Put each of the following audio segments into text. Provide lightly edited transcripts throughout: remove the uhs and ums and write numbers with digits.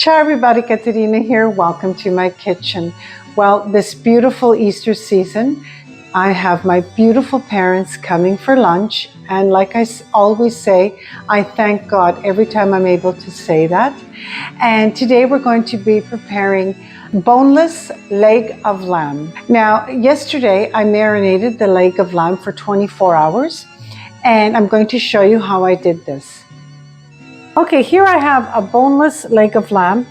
Ciao everybody, Katerina here. Welcome to my kitchen. Well, this beautiful Easter season, I have my beautiful parents coming for lunch. And like I always say, I thank God every time I'm able to say that. And today we're going to be preparing boneless leg of lamb. Now, yesterday I marinated the leg of lamb for 24 hours. And I'm going to show you how I did this. Okay, here I have a boneless leg of lamb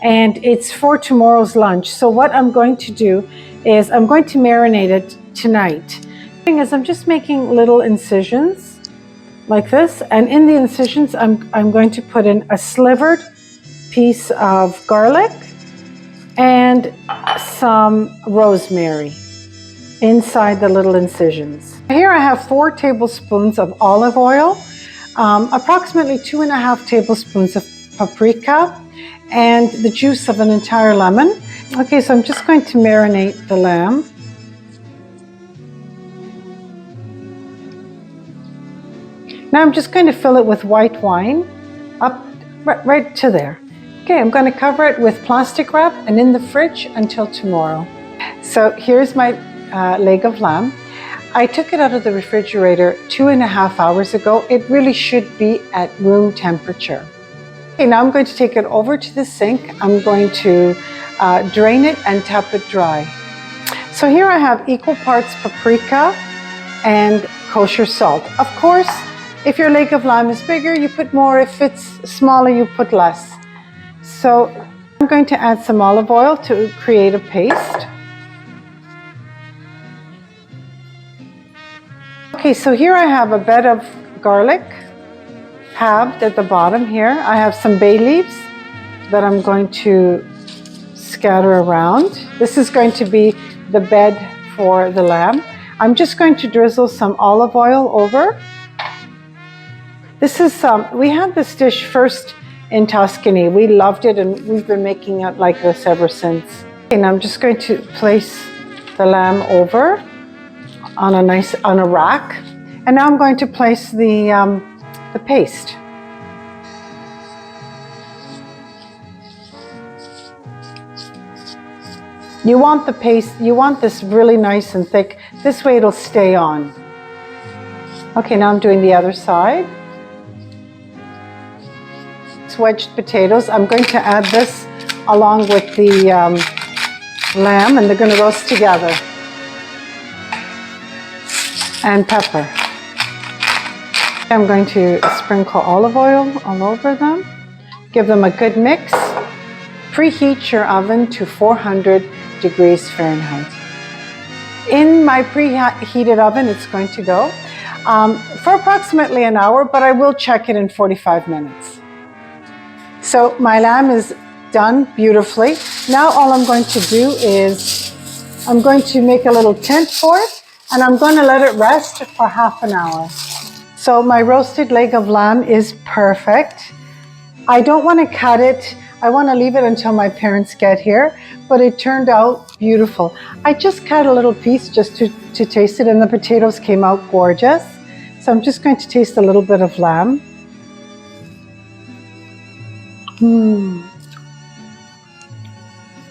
and it's for tomorrow's lunch. So what I'm going to do is I'm going to marinate it tonight. The thing is, I'm just making little incisions like this, and in the incisions I'm going to put in a slivered piece of garlic and some rosemary inside the little incisions. Here I have 4 tablespoons of olive oil, approximately 2.5 tablespoons of paprika, and the juice of an entire lemon. Okay, so I'm just going to marinate the lamb. Now I'm just going to fill it with white wine up right to there. Okay, I'm going to cover it with plastic wrap and in the fridge until tomorrow. So here's my leg of lamb. I took it out of the refrigerator 2.5 hours ago. It really should be at room temperature. Okay, now I'm going to take it over to the sink. I'm going to drain it and tap it dry. So here I have equal parts paprika and kosher salt. Of course, if your leg of lamb is bigger, you put more. If it's smaller, you put less. So I'm going to add some olive oil to create a paste. Okay, so here I have a bed of garlic, halved at the bottom here. I have some bay leaves that I'm going to scatter around. This is going to be the bed for the lamb. I'm just going to drizzle some olive oil over. This is we had this dish first in Tuscany. We loved it and we've been making it like this ever since. And I'm just going to place the lamb over on a rack, and now I'm going to place the paste. You want the paste, you want this really nice and thick. This way it'll stay on. Okay, now I'm doing the other side. Wedged potatoes. I'm going to add this along with the lamb, and they're going to roast together. And pepper. I'm going to sprinkle olive oil all over them. Give them a good mix. Preheat your oven to 400 degrees Fahrenheit. In my preheated oven, it's going to go for approximately an hour, but I will check it in 45 minutes. So my lamb is done beautifully. Now all I'm going to do is I'm going to make a little tent for it, and I'm going to let it rest for half an hour. So my roasted leg of lamb is perfect. I don't want to cut it. I want to leave it until my parents get here, but it turned out beautiful. I just cut a little piece just to taste it, and the potatoes came out gorgeous. So I'm just going to taste a little bit of lamb.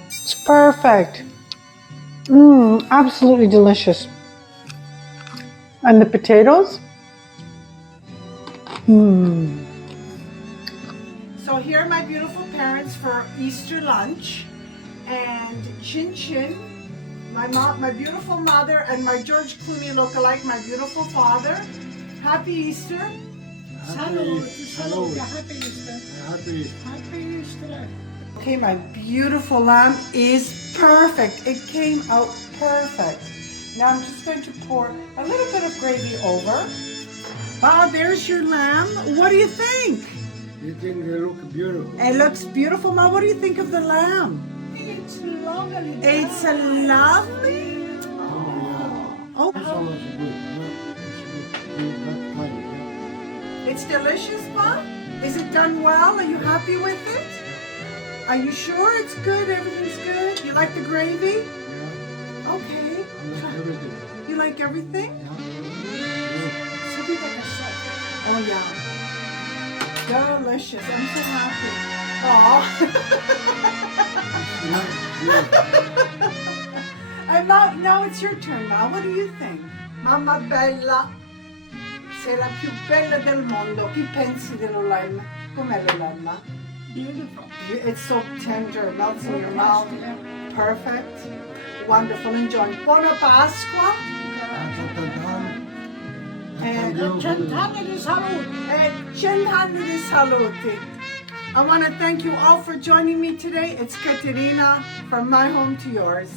It's perfect. Absolutely delicious. And the potatoes. So here are my beautiful parents for Easter lunch, and Chin Chin, my beautiful mother, and my George Clooney lookalike, my beautiful father. Happy Easter. Salud. Salud. Happy Easter. Happy Easter. Okay, my beautiful lamb is perfect. It came out perfect. Now I'm just going to pour a little bit of gravy over. Wow, there's your lamb. What do you think? You think they look beautiful? It looks beautiful, Ma. What do you think of the lamb? It's lovely. It's a lovely. Oh, yeah. Oh, it's delicious, Ma. Is it done well? Are you happy with it? Are you sure it's good? Everything's good? You like the gravy? Yeah. Okay. I like everything. You like everything? Yeah. Oh, yeah. Delicious. I'm so happy. Oh. Beautiful. And now it's your turn, Ma. What do you think? Mamma bella, sei la più bella del mondo. Che pensi dell'ulalma? Com'è l'ulalma? Beautiful. It's so tender, melts in your mouth. Perfect. Wonderful. Enjoy. Buona Pasqua. And Cent'anni di salute. 100 anni di saluti. I want to thank you all for joining me today. It's Caterina from my home to yours.